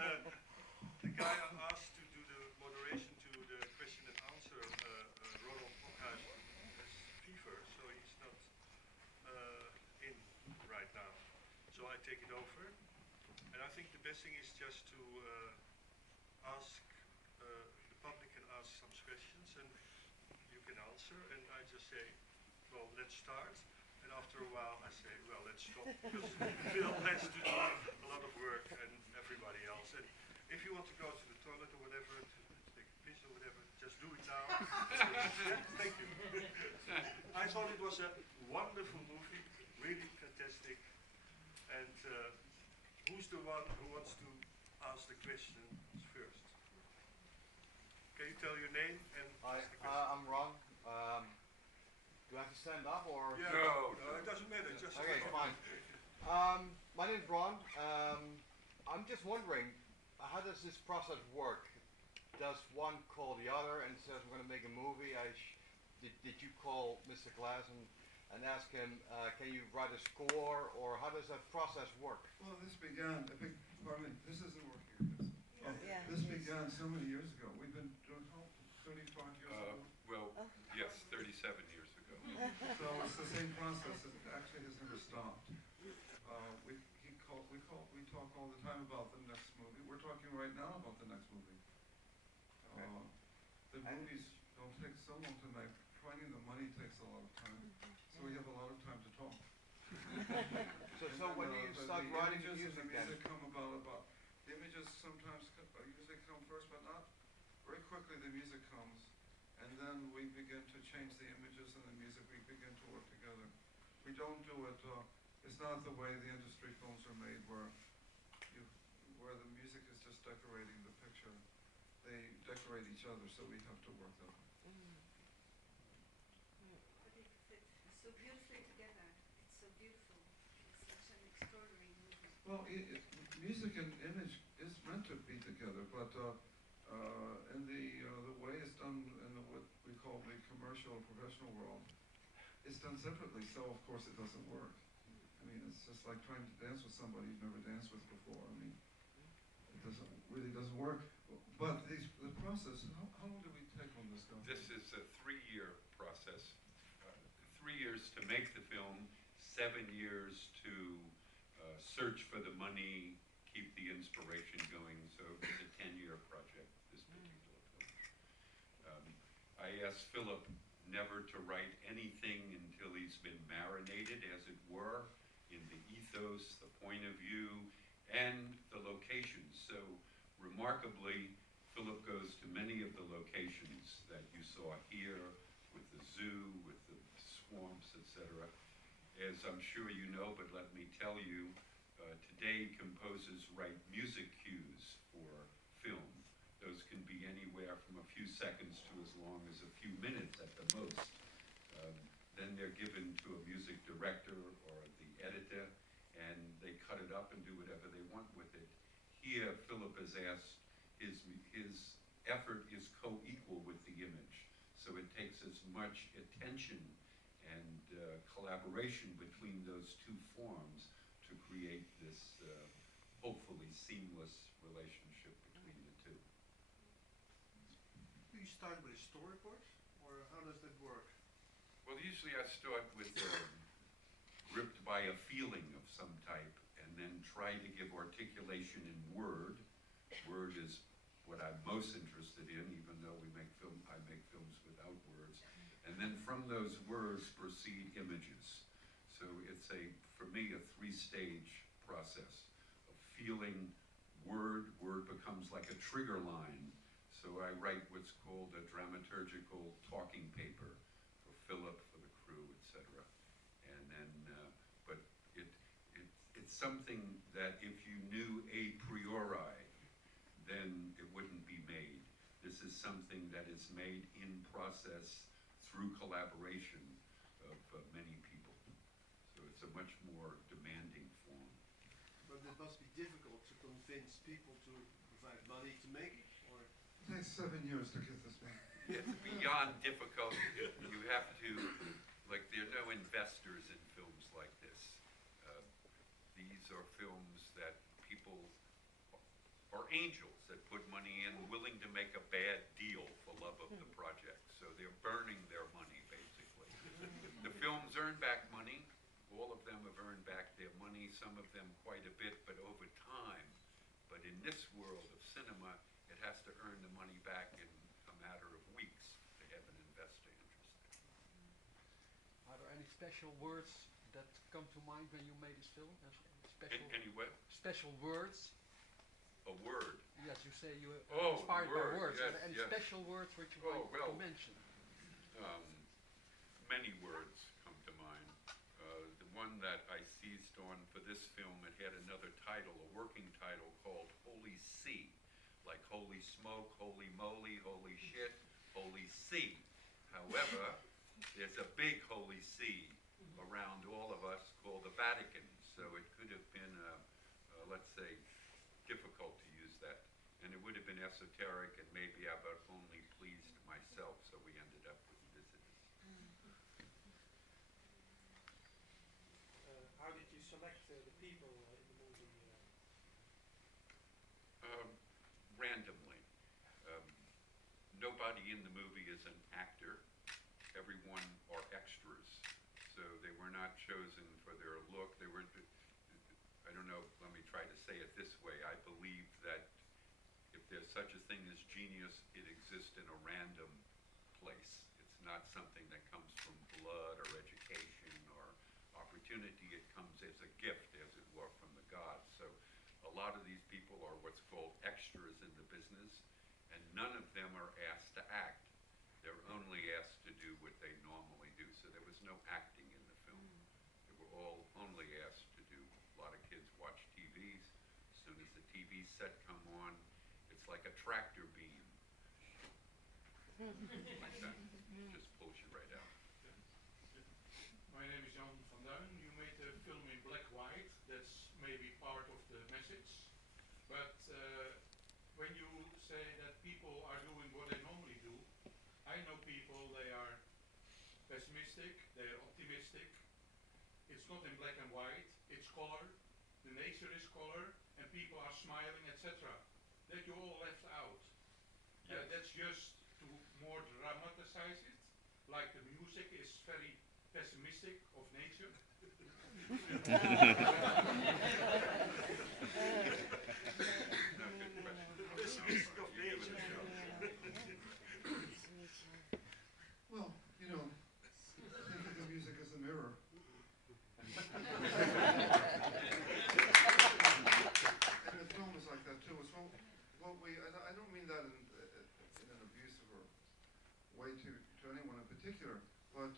The guy I asked to do the moderation to the question and answer, Ronald Brockhuis, has fever, so he's not in right now. So I take it over. And I think the best thing is just to ask, the public can ask some questions and you can answer. And I just say, well, let's start. And after a while, I say, well, let's stop, because Phil has to do a lot of work and everybody else. And if you want to go to the toilet or whatever, to take a piss or whatever, just do it now. Yeah, thank you. I thought it was a wonderful movie, really fantastic. And who's the one who wants to ask the question first? Can you tell your name and ask the question? I'm Ron. Do I have to stand up or? Yeah, no, it doesn't matter. Just okay, fine. My name's Ron. I'm just wondering, how does this process work? Does one call the other and says we're going to make a movie? Did you call Mr. Glass and ask him, can you write a score, or how does that process work? Well, this began. Pardon me. This isn't working. This began so many years ago. We've been doing 35 years ago. Well, yes, 37 years ago. So it's the same process. It actually has never stopped. We talk all the time about the next movie. We're talking right now about the next movie. The movies don't take so long to make. Finding the money takes a lot of time. So we have a lot of time to talk. So when do you start writing the music images then? come about. The images sometimes usually come first, but not very quickly. The music comes, and then we begin to change the images and the music. We begin to work together. We don't do it. It's not the way the industry films are made, where the music is just decorating the picture. They decorate each other, so we have to work them. But it fits so beautifully together. It's so beautiful. It's such an extraordinary movie. Well, music and image is meant to be together, but in the way it's done in what we call the commercial and professional world, it's done separately. So of course it doesn't work. I mean, it's just like trying to dance with somebody you've never danced with before. I mean, it really doesn't work. But the process. How long do we take on this? This is a 3-year process. 3 years to make the film, 7 years to search for the money, keep the inspiration going. So it's a 10-year project, this particular film. I asked Philip never to write anything until he's been marinated, as it were, in the ethos, the point of view, and the locations. So remarkably, Philip goes to many of the locations that you saw here, with the zoo, with the swamps, etc. As I'm sure you know, but let me tell you, today composers write music cues for film. Those can be anywhere from a few seconds to as long as a few minutes at the most. Then they're given to a music director or the editor, and they cut it up and do whatever they want with it. Here, Philip has asked, his effort is co-equal with the image, so it takes as much attention and collaboration between those two forms to create this hopefully seamless relationship between the two. Do you start with a storyboard, or how does that work? Well, usually I start with gripped by a feeling of some type, and then try to give articulation in word. Word is what I'm most interested in, even though I make films without words. And then from those words proceed images. So it's for me, a 3-stage process of feeling word. Word becomes like a trigger line. So I write what's called a dramaturgical talking paper for Philip, for the crew, etc. And then, but it's something that if you knew a priori, then it wouldn't be made. This is something that is made in process through collaboration of many people. So it's a much more demanding form. But it must be difficult to convince people to provide money to make it, or? It takes 7 years to get this made. It's beyond difficult. You have to, like, there are no investors in films like this. These are films that people are angels that put money in, willing to make a bad deal for love of the project. So they're burning their money, basically. The films earn back money. All of them have earned back their money, some of them quite a bit, but over time. But in this world of cinema, it has to earn the money back in a matter of weeks. They have an investor interest. Are there any special words that come to mind when you made this film? Special, Anyway, special words? a word. Yes, you say you are Oh, inspired word, by words. yes, Are there any yes. special words which you Oh, want well. to mention? Many words come to mind. The one that I seized on for this film, it had another title, a working title called Holy See, like holy smoke, holy moly, holy shit, holy see. However, there's a big holy see around all of us called the Vatican, so it could have been, let's say, difficult to use that. And it would have been esoteric and maybe about only pleased myself, so we ended up with visitors. How did you select the people in the movie? Randomly. Nobody in the movie is an actor. Everyone are extras. So they were not chosen for their look. They were, I don't know, let me try to say it this way. I believe that if there's such a thing as genius, it exists in a random place. It's not something that comes from blood or education or opportunity. It comes as a gift, as it were, from the gods. So a lot of these people are what's called extras in the business, and none of them are asked to act. They're only asked to do what they normally do. So there was no acting in the film. They were all only asked to do. A lot of kids watch TVs. As soon as the TV set come on, it's like a tractor beam. Like that. Just pulls you right out. My name is Jan van Duin. You made a film in black-white. That's maybe part of the message. But when you say that people are doing what they normally do, I know people, they are pessimistic, they are optimistic. It's not in black and white, it's color. The nature is color, and people are smiling, etc. That you all left out. Yeah, that's just to more dramatize it, like the music is very pessimistic of nature. Pessimistic of nature. Well, you know, think of the music as a mirror. And the film is like that too. So, what I don't mean that in an abusive or way to anyone in particular, but